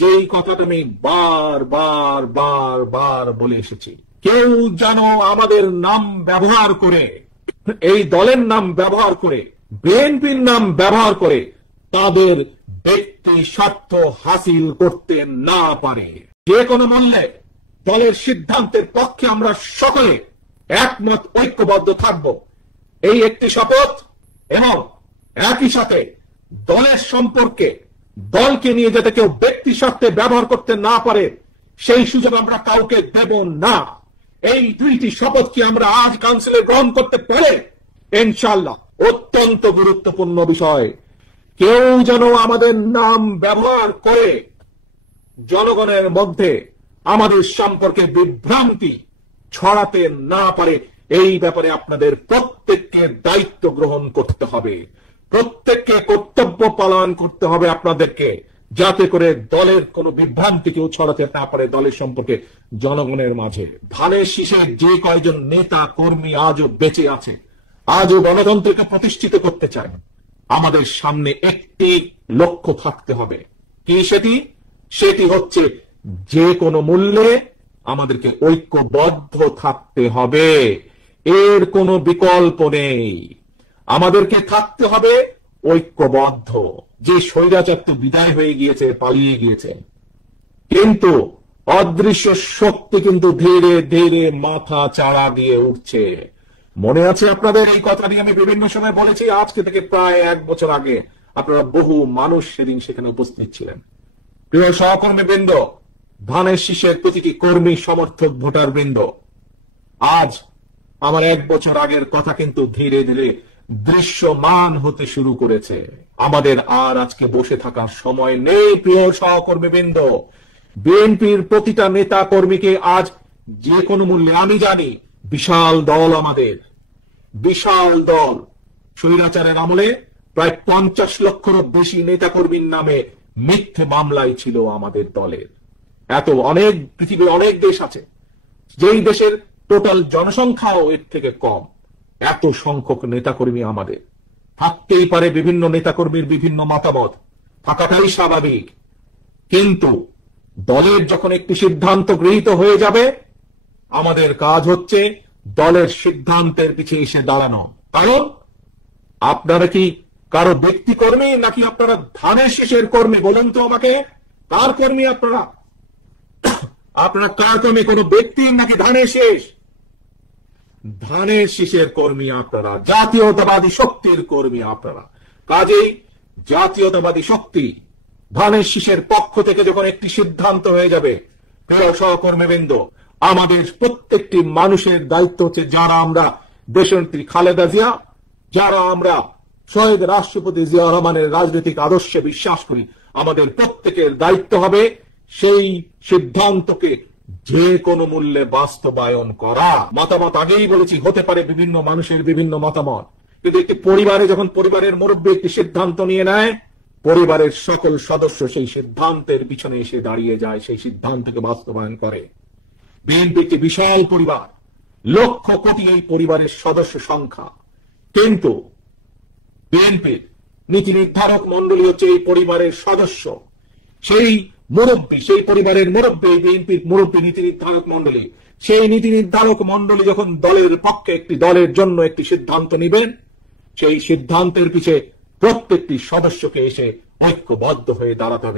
যেই কথাটা আমি বার বার বার বার বলে এসেছি, কেউ যেন আমাদের নাম ব্যবহার করে, এই দলের নাম ব্যবহার করে, বিএনপির নাম ব্যবহার করে তাদের ব্যক্তি স্বার্থ হাসিল করতে না পারে। যে কোনো মূল্যে দলের সিদ্ধান্তের পক্ষে আমরা সকলে একমত ঐক্যবদ্ধ থাকব, এই একটি শপথ। এবং একই সাথে দলের সম্পর্কে, দলকে নিয়ে যাতে কেউ ব্যক্তি স্বার্থে ব্যবহার করতে না পারে সেই সুযোগ আমরা কাউকে দেব না। এই দুইটি শপথ কি আমরা আজ কাউন্সিলে গ্রহণ করতে পারে? ইনশাআল্লাহ। অত্যন্ত গুরুত্বপূর্ণ বিষয়, কেউ যেন আমাদের নাম ব্যবহার করে জনগণের মধ্যে আমাদের সম্পর্কে বিভ্রান্তি ছড়াতে না পারে, এই ব্যাপারে আপনাদের প্রত্যেককে দায়িত্ব গ্রহণ করতে হবে, প্রত্যেককে কর্তব্য পালন করতে হবে আপনাদেরকে, যাতে করে দলের কোনো বিভ্রান্তি কেউ ছড়াতে না পারে দলের সম্পর্কে জনগণের মাঝে। ধানের শীষের যে কয়েকজন নেতা কর্মী আজও বেঁচে আছে, আজও গণতন্ত্রকে প্রতিষ্ঠিত করতে চায়, আমাদের সামনে একটি লক্ষ্য থাকতে হবে। কি সেটি? সেটি হচ্ছে যে কোনো মূল্যে আমাদেরকে ঐক্যবদ্ধ থাকতে হবে, এর কোনো বিকল্প নেই। আমাদেরকে থাকতে হবে ঐক্যবদ্ধ। যে স্বৈরাচার তো বিদায় হয়ে গিয়েছে, পালিয়ে গিয়েছে, কিন্তু অদৃশ্য শক্তি কিন্তু ধীরে ধীরে মাথা চাড়া দিয়ে উঠছে। মনে আছে আপনাদের? এই কথাটি আমি বিভিন্ন সময় বলেছি, আজকে থেকে প্রায় 1 বছর আগে আপনারা বহু মানুষ সেদিন সেখানে উপস্থিত ছিলেন। প্রিয় সহকর্মী বৃন্দ, ধানের শীষের প্রতিটি কর্মী, সমর্থক, ভোটার বৃন্দ, আজ আমার 1 বছর আগের কথা কিন্তু ধীরে ধীরে দৃশ্যমান হতে শুরু করেছে। আমাদের আর আজকে বসে থাকার সময় নেই। প্রিয় সহকর্মী বৃন্দ, বিএনপির প্রতিটা নেতা কর্মীকে আজ যে কোনো মূল্যে, আমি জানি বিশাল দল, আমাদের বিশাল দল, স্বৈরাচারের আমলে প্রায় 50 লক্ষেরও বেশি নেতা কর্মীর নামে মিথ্যে মামলাই ছিল আমাদের দলের। এত অনেক পৃথিবীর অনেক দেশ আছে যেই দেশের টোটাল জনসংখ্যাও এর থেকে কম, এত সংখ্যক নেতাকর্মী আমাদের। থাকতেই পারে বিভিন্ন নেতাকর্মীর বিভিন্ন মতামত, থাকাটাই স্বাভাবিক, কিন্তু দলের যখন একটি সিদ্ধান্ত গৃহীত হয়ে যাবে, আমাদের কাজ হচ্ছে দলের সিদ্ধান্তের পিছিয়ে এসে দাঁড়ানো। কারণ আপনারা কি কারো ব্যক্তি কর্মী, নাকি আপনারা ধানের শীষের কর্মী? বলুন তো আমাকে, কার কর্মী আপনারা? আপনারা কার কর্মী? কোন ব্যক্তির নাকি ধানের শীষ? ধানের শীষের কর্মী আপনারা, জাতীয়তাবাদী শক্তির কর্মী আপনারা। কাজেই জাতীয়তাবাদী শক্তি ধানের শীষের পক্ষ থেকে যখন একটি সিদ্ধান্ত হয়ে যাবে, প্রিয় সহকর্মীবৃন্দ, আমাদের প্রত্যেকটি মানুষের দায়িত্ব হচ্ছে, যারা আমরা দেশনেত্রী খালেদা জিয়া, যারা আমরা শহীদ রাষ্ট্রপতি জিয়া রহমানের রাজনৈতিক আদর্শে বিশ্বাস করি, আমাদের প্রত্যেকের দায়িত্ব হবে সেই সিদ্ধান্তকে যে কোনো মূল্যে বাস্তবায়ন করা। মতামত আগেই বলেছি, হতে পারে বিভিন্ন মানুষের বিভিন্ন মতামত, কিন্তু একটি পরিবারে যখন পরিবারের মুরব্বী একটি সিদ্ধান্ত নিয়ে নেয়, পরিবারের সকল সদস্য সেই সিদ্ধান্তের পিছনে এসে দাঁড়িয়ে যায়, সেই সিদ্ধান্তকে বাস্তবায়ন করে। বিএনপি একটি বিশাল পরিবার, লক্ষ কোটি এই পরিবারের সদস্য সংখ্যা, কিন্তু বিএনপির নীতি নির্ধারক মন্ডলী হচ্ছে এই পরিবারের সদস্য, সেই মুরব্বী, সেই পরিবারের মুরব্বী, বিএনপির মুরব্বী নীতি নির্ধারক মন্ডলী। সেই নীতি নির্ধারক মন্ডলী যখন দলের পক্ষে, একটি দলের জন্য একটি সিদ্ধান্ত নেবেন, সেই সিদ্ধান্তের পিছে প্রত্যেকটি সদস্যকে এসে ঐক্যবদ্ধ হয়ে দাঁড়াতে হবে।